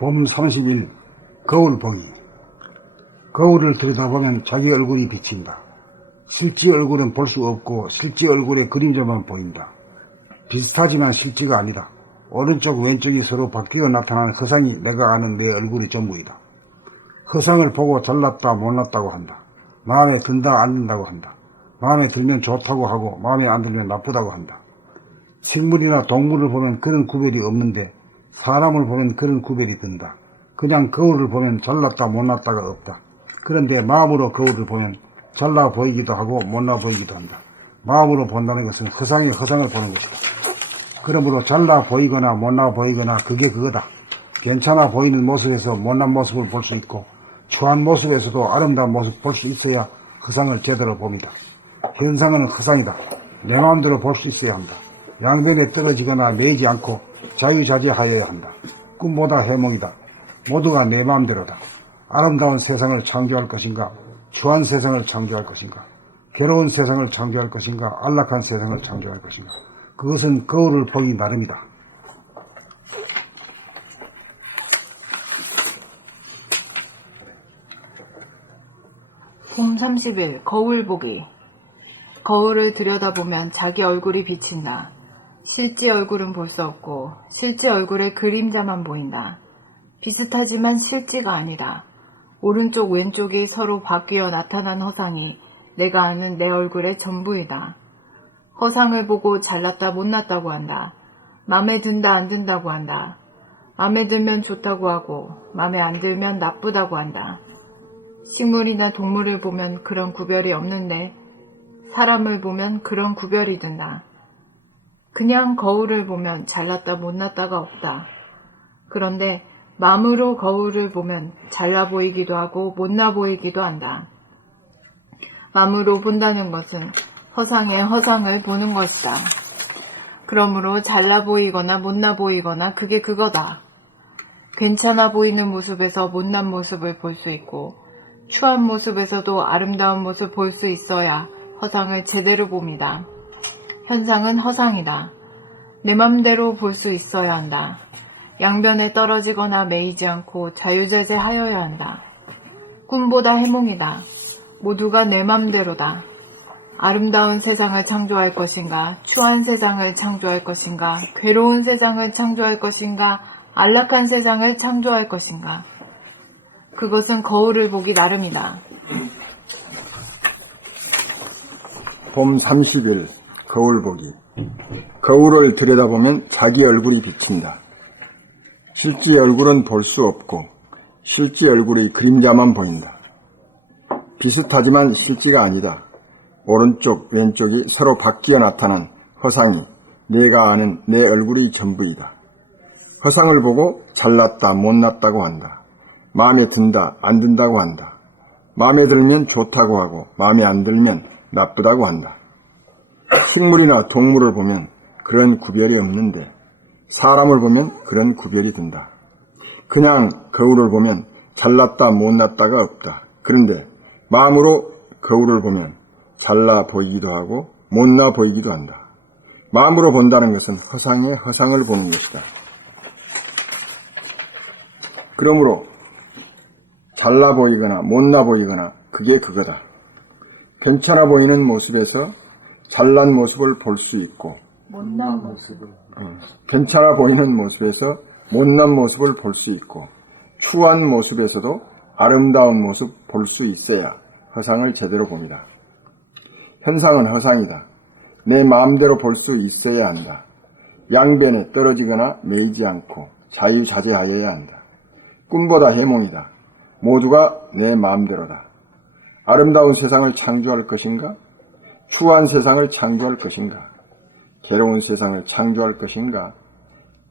봄 30일 거울 보기. 거울을 들여다보면 자기 얼굴이 비친다. 실제 얼굴은 볼 수 없고 실제 얼굴의 그림자만 보인다. 비슷하지만 실제가 아니다. 오른쪽 왼쪽이 서로 바뀌어 나타나는 허상이 내가 아는 내 얼굴이 전부이다. 허상을 보고 잘났다 못났다고 한다. 마음에 든다 안 든다고 한다. 마음에 들면 좋다고 하고 마음에 안 들면 나쁘다고 한다. 식물이나 동물을 보면 그런 구별이 없는데 사람을 보면 그런 구별이 든다. 그냥 거울을 보면 잘났다 못났다가 없다. 그런데 마음으로 거울을 보면 잘나 보이기도 하고 못나 보이기도 한다. 마음으로 본다는 것은 허상의 허상을 보는 것이다. 그러므로 잘나 보이거나 못나 보이거나 그게 그거다. 괜찮아 보이는 모습에서 못난 모습을 볼 수 있고 추한 모습에서도 아름다운 모습을 볼 수 있어야 허상을 제대로 봅니다. 현상은 허상이다. 내 마음대로 볼 수 있어야 한다. 양변에 떨어지거나 매이지 않고 자유자재하여야 한다. 꿈보다 해몽이다. 모두가 내 마음대로다. 아름다운 세상을 창조할 것인가, 추한 세상을 창조할 것인가, 괴로운 세상을 창조할 것인가, 안락한 세상을 창조할 것인가. 그것은 거울을 보기 나름이다. 봄 30일 거울 보기. 거울을 들여다보면 자기 얼굴이 비친다. 실제 얼굴은 볼 수 없고 실제 얼굴의 그림자만 보인다. 비슷하지만 실제가 아니다. 오른쪽 왼쪽이 서로 바뀌어 나타난 허상이 내가 아는 내 얼굴의 전부이다. 허상을 보고 잘났다 못났다고 한다. 맘에 든다 안 든다고 한다. 맘에 들면 좋다고 하고 맘에 안 들면 나쁘다고 한다. 식물이나 동물을 보면 그런 구별이 없는데 사람을 보면 그런 구별이 든다. 그냥 거울을 보면 잘났다 못났다가 없다. 그런데 마음으로 거울을 보면 잘나 보이기도 하고 못나 보이기도 한다. 마음으로 본다는 것은 허상의 허상을 보는 것이다. 그러므로 잘나 보이거나 못나 보이거나 그게 그거다. 괜찮아 보이는 모습에서 못난 모습을 볼 수 있고 추한 모습에서도 아름다운 모습을 볼 수 있어야 허상을 제대로 봅니다. 현상은 허상이다. 내 맘대로 볼 수 있어야 한다. 양변에 떨어지거나 매이지 않고 자유자재하여야 한다. 꿈보다 해몽이다. 모두가 내 맘대로다. 아름다운 세상을 창조할 것인가, 추한 세상을 창조할 것인가, 괴로운 세상을 창조할 것인가, 안락한 세상을 창조할 것인가. 그것은 거울을 보기 나름이다. 봄 30일 거울 보기. 거울을 들여다보면 자기 얼굴이 비친다. 실제 얼굴은 볼 수 없고 실제 얼굴의 그림자만 보인다. 비슷하지만 실제가 아니다. 오른쪽 왼쪽이 서로 바뀌어 나타난 허상이 내가 아는 내 얼굴의 전부이다. 허상을 보고 잘났다 못났다고 한다. 마음에 든다 안 든다고 한다. 마음에 들면 좋다고 하고 마음에 안 들면 나쁘다고 한다. 식물이나 동물을 보면 그런 구별이 없는데 사람을 보면 그런 구별이 든다. 그냥 거울을 보면 잘났다 못났다가 없다. 그런데 마음으로 거울을 보면 잘나 보이기도 하고 못나 보이기도 한다. 마음으로 본다는 것은 허상의 허상을 보는 것이다. 그러므로 잘나 보이거나 못나 보이거나 그게 그거다. 괜찮아 보이는 모습에서 잘난 모습을 볼 수 있고 못난 모습을 괜찮아 보이는 모습에서 못난 모습을 볼 수 있고 추한 모습에서도 아름다운 모습 볼 수 있어야 허상을 제대로 봅니다. 현상은 허상이다. 내 마음대로 볼 수 있어야 한다. 양변에 떨어지거나 매이지 않고 자유자재하여야 한다. 꿈보다 해몽이다. 모두가 내 마음대로다. 아름다운 세상을 창조할 것인가? 추한 세상을 창조할 것인가? 괴로운 세상을 창조할 것인가?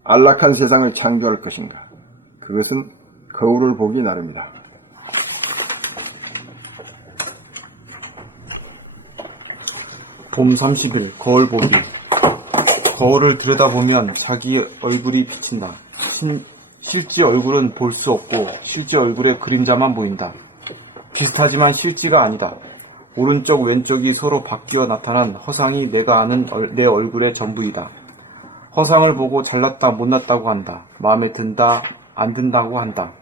안락한 세상을 창조할 것인가? 그것은 거울을 보기 나름이다. 봄 30일 거울 보기. 거울을 들여다보면 자기 얼굴이 비친다. 실제 얼굴은 볼 수 없고 실제 얼굴의 그림자만 보인다. 비슷하지만 실제가 아니다. 오른쪽 왼쪽이 서로 바뀌어 나타난 허상이 내가 아는 내 얼굴의 전부이다. 허상을 보고 잘났다 못났다고 한다. 마음에 든다 안 든다고 한다.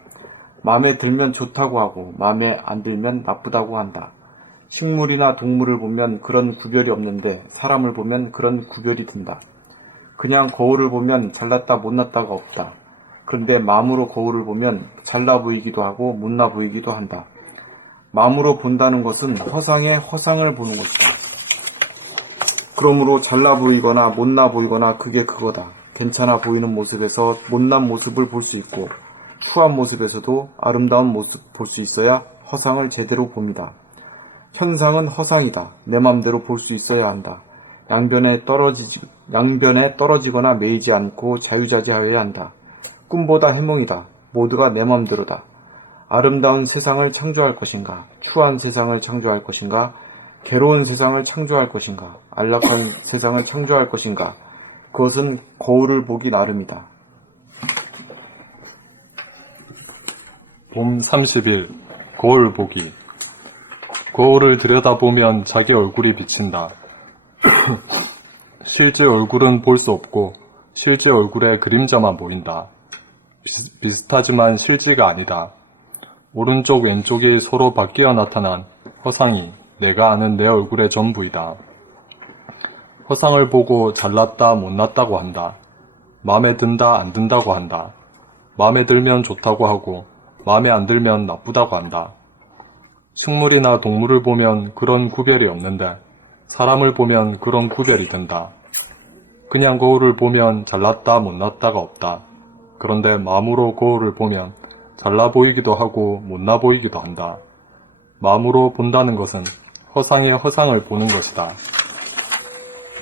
마음에 들면 좋다고 하고 마음에 안 들면 나쁘다고 한다. 식물이나 동물을 보면 그런 구별이 없는데 사람을 보면 그런 구별이 든다. 그냥 거울을 보면 잘났다 못났다가 없다. 그런데 마음으로 거울을 보면 잘나 보이기도 하고 못나 보이기도 한다. 마음으로 본다는 것은 허상의 허상을 보는 것이다. 그러므로 잘나 보이거나 못나 보이거나 그게 그거다. 괜찮아 보이는 모습에서 못난 모습을 볼 수 있고 추한 모습에서도 아름다운 모습 볼 수 있어야 허상을 제대로 봅니다. 현상은 허상이다. 내 맘대로 볼 수 있어야 한다. 양변에 떨어지거나 매이지 않고 자유자재하여야 한다. 꿈보다 해몽이다. 모두가 내 맘대로다. 아름다운 세상을 창조할 것인가? 추한 세상을 창조할 것인가? 괴로운 세상을 창조할 것인가? 안락한 세상을 창조할 것인가? 그것은 거울을 보기 나름이다. 봄 30일 거울 보기. 거울을 들여다보면 자기 얼굴이 비친다. 실제 얼굴은 볼 수 없고 실제 얼굴의 그림자만 보인다. 비슷하지만 실제가 아니다. 오른쪽 왼쪽이 서로 바뀌어 나타난 허상이 내가 아는 내 얼굴의 전부이다. 허상을 보고 잘났다 못났다고 한다. 마음에 든다 안 든다고 한다. 마음에 들면 좋다고 하고 마음에 안 들면 나쁘다고 한다. 식물이나 동물을 보면 그런 구별이 없는데 사람을 보면 그런 구별이 된다. 그냥 거울을 보면 잘났다 못났다가 없다. 그런데 마음으로 거울을 보면 잘나 보이기도 하고 못나 보이기도 한다. 마음으로 본다는 것은 허상의 허상을 보는 것이다.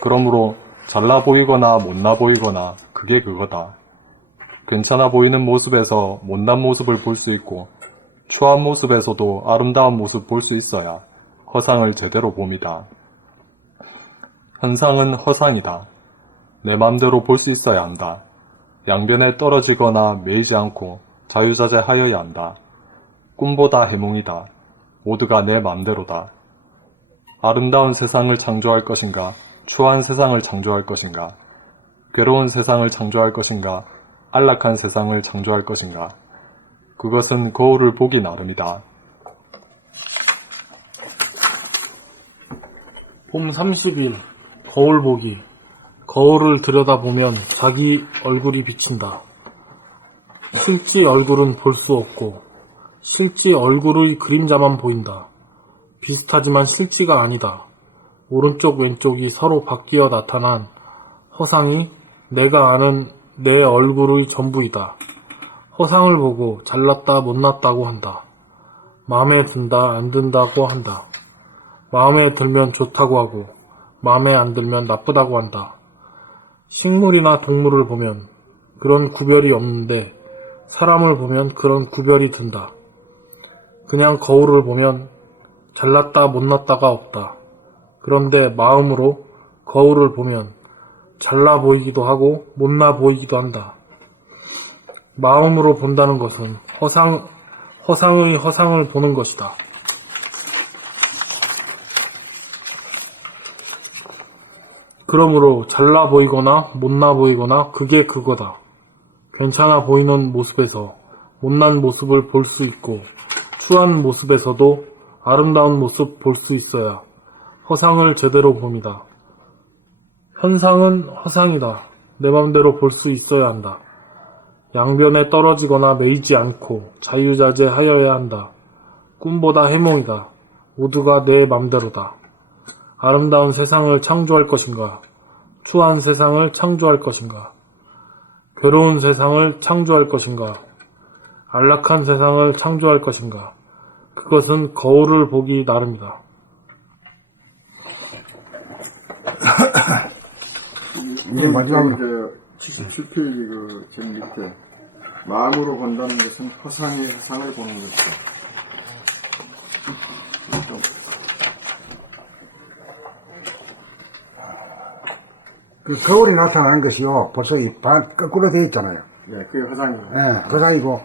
그러므로 잘나 보이거나 못나 보이거나 그게 그거다. 괜찮아 보이는 모습에서 못난 모습을 볼 수 있고 추한 모습에서도 아름다운 모습 볼 수 있어야 허상을 제대로 봅니다. 현상은 허상이다. 내 맘대로 볼 수 있어야 한다. 양변에 떨어지거나 매이지 않고 자유자재하여야 한다. 꿈보다 해몽이다. 모두가 내 맘대로다. 아름다운 세상을 창조할 것인가? 추한 세상을 창조할 것인가? 괴로운 세상을 창조할 것인가? 안락한 세상을 창조할 것인가? 그것은 거울을 보기 나름이다. 봄 30일 거울 보기. 거울을 들여다보면 자기 얼굴이 비친다. 실제 얼굴은 볼 수 없고 실제 얼굴의 그림자만 보인다. 비슷하지만 실제가 아니다. 오른쪽 왼쪽이 서로 바뀌어 나타난 허상이 내가 아는 내 얼굴의 전부이다. 허상을 보고 잘났다 못났다고 한다. 마음에 든다 안 든다고 한다. 마음에 들면 좋다고 하고 마음에 안 들면 나쁘다고 한다. 식물이나 동물을 보면 그런 구별이 없는데 사람을 보면 그런 구별이 든다. 그냥 거울을 보면 잘났다 못났다가 없다. 그런데 마음으로 거울을 보면 잘나 보이기도 하고 못나 보이기도 한다. 마음으로 본다는 것은 허상의 허상을 보는 것이다. 그러므로 잘나 보이거나 못나 보이거나 그게 그거다. 괜찮아 보이는 모습에서 못난 모습을 볼 수 있고 추한 모습에서도 아름다운 모습 볼 수 있어야 허상을 제대로 봅니다. 현상은 허상이다. 내 맘대로 볼 수 있어야 한다. 양변에 떨어지거나 매이지 않고 자유자재하여야 한다. 꿈보다 해몽이다. 모두가 내 맘대로다. 아름다운 세상을 창조할 것인가? 추한 세상을 창조할 것인가? 괴로운 세상을 창조할 것인가? 안락한 세상을 창조할 것인가? 그것은 거울을 보기 나름이다. 이게 마지막으로 77페이지 제 밑에 마음으로 본다는 것은 허상의 허상을 보는 것이다. 그 거울이 나타나는 것이요. 벌써 이 반 거꾸로 되어 있잖아요. 예, 그게 허상이에요. 예, 허상이고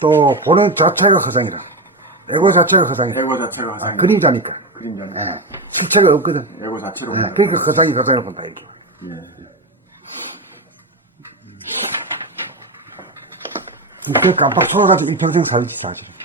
또 보는 자체가 허상이다. 에고 자체가 허상이다. 에고 자체가 허상이에요. 그림자니까. 그림자니까. 예, 실체가 없거든. 에고 자체로. 예, 그러니까 허상을 본다 이렇게. 예. 그 깜빡 속아가지고 일평생 살지 사실은.